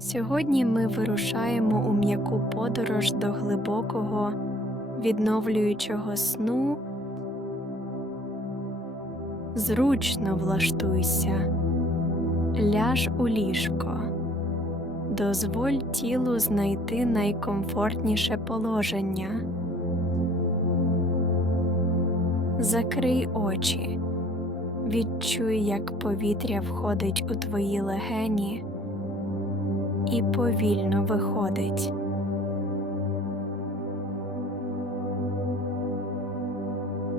Сьогодні ми вирушаємо у м'яку подорож до глибокого, відновлюючого сну. Зручно влаштуйся, ляж у ліжко, дозволь тілу знайти найкомфортніше положення. Закрий очі, відчуй, як повітря входить у твої легені і повільно виходить.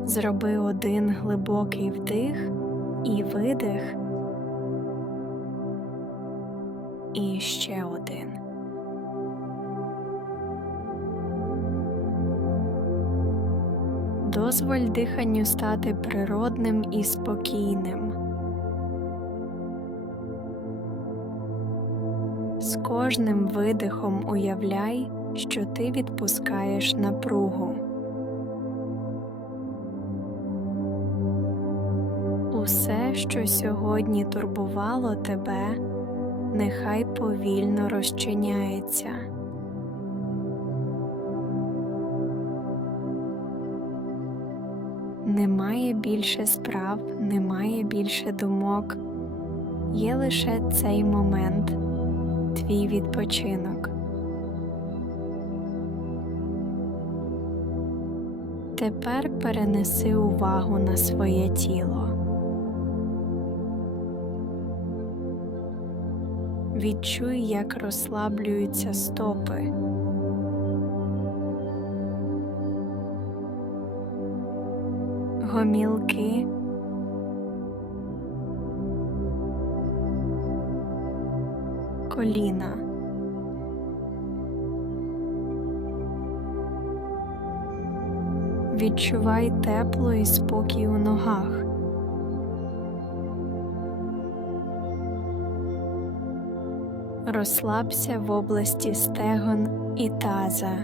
Зроби один глибокий вдих і видих, і ще один. Дозволь диханню стати природним і спокійним. Кожним видихом уявляй, що ти відпускаєш напругу. Усе, що сьогодні турбувало тебе, нехай повільно розчиняється. Немає більше справ, немає більше думок, є лише цей момент, твій відпочинок. Тепер перенеси увагу на своє тіло. Відчуй, як розслаблюються стопи. Гомілки. Коліна. Відчувай тепло і спокій у ногах. Розслабся в області стегон і таза.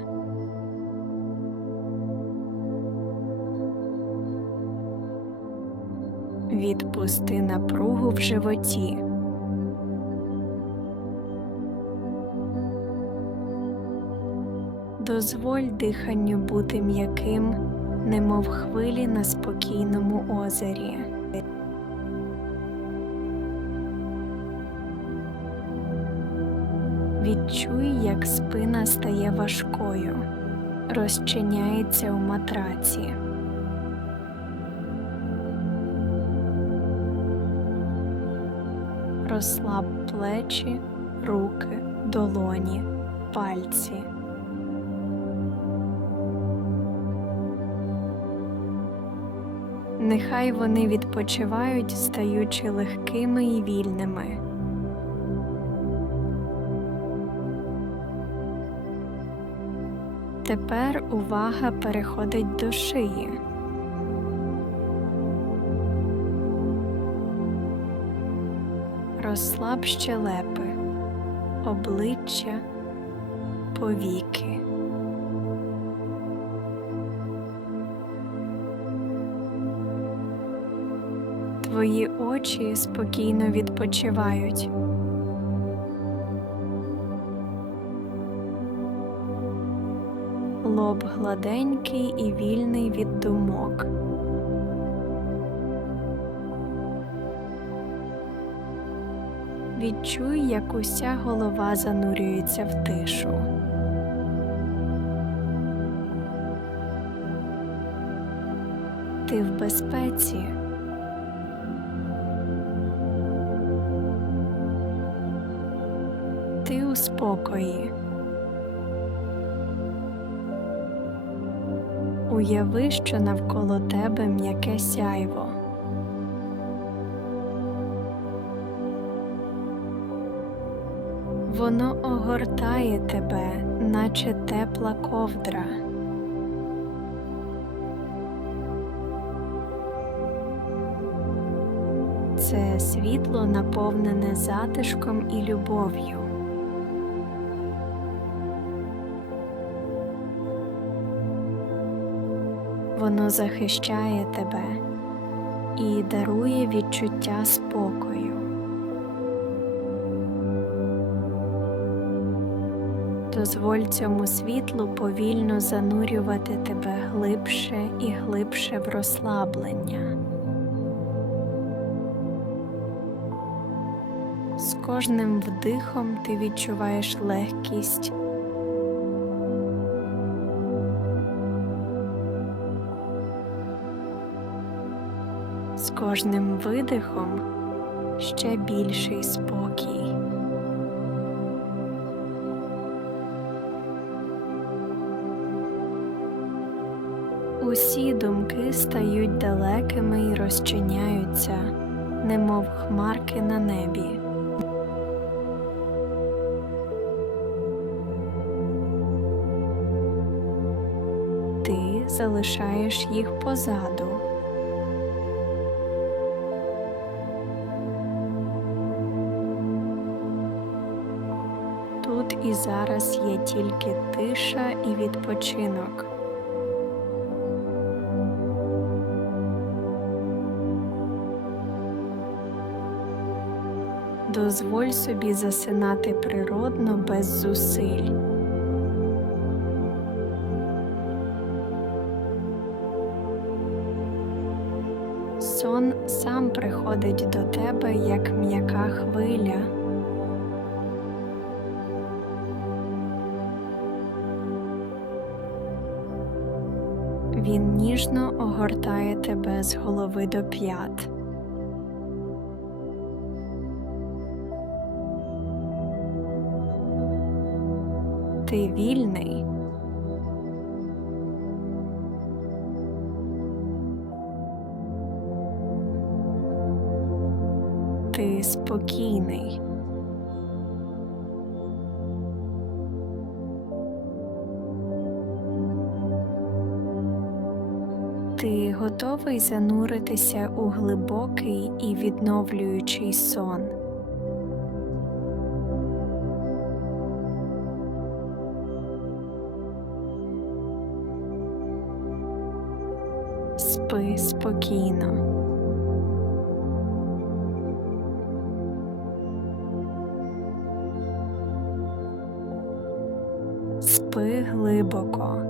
Відпусти напругу в животі. Дозволь диханню бути м'яким, немов хвилі на спокійному озері. Відчуй, як спина стає важкою, розчиняється у матраці. Розслаб плечі, руки, долоні, пальці. Нехай вони відпочивають, стаючи легкими і вільними. Тепер увага переходить до шиї. Розслаб щелепи, обличчя, повіки. Твої очі спокійно відпочивають. Лоб гладенький і вільний від думок. Відчуй, як уся голова занурюється в тишу. Ти в безпеці. Спокої. Уяви, що навколо тебе м'яке сяйво. Воно огортає тебе, наче тепла ковдра. Це світло наповнене затишком і любов'ю. Воно захищає тебе і дарує відчуття спокою. Дозволь цьому світлу повільно занурювати тебе глибше і глибше в розслаблення. З кожним вдихом ти відчуваєш легкість. З кожним видихом ще більший спокій. Усі думки стають далекими і розчиняються, немов хмарки на небі. Ти залишаєш їх позаду. Зараз є тільки тиша і відпочинок. Дозволь собі засинати природно без зусиль. Сон сам приходить до тебе як м'яка хвиля. Він ніжно огортає тебе з голови до п'ят. Ти вільний. Ти спокійний. Ти готовий зануритися у глибокий і відновлюючий сон. Спи спокійно. Спи глибоко.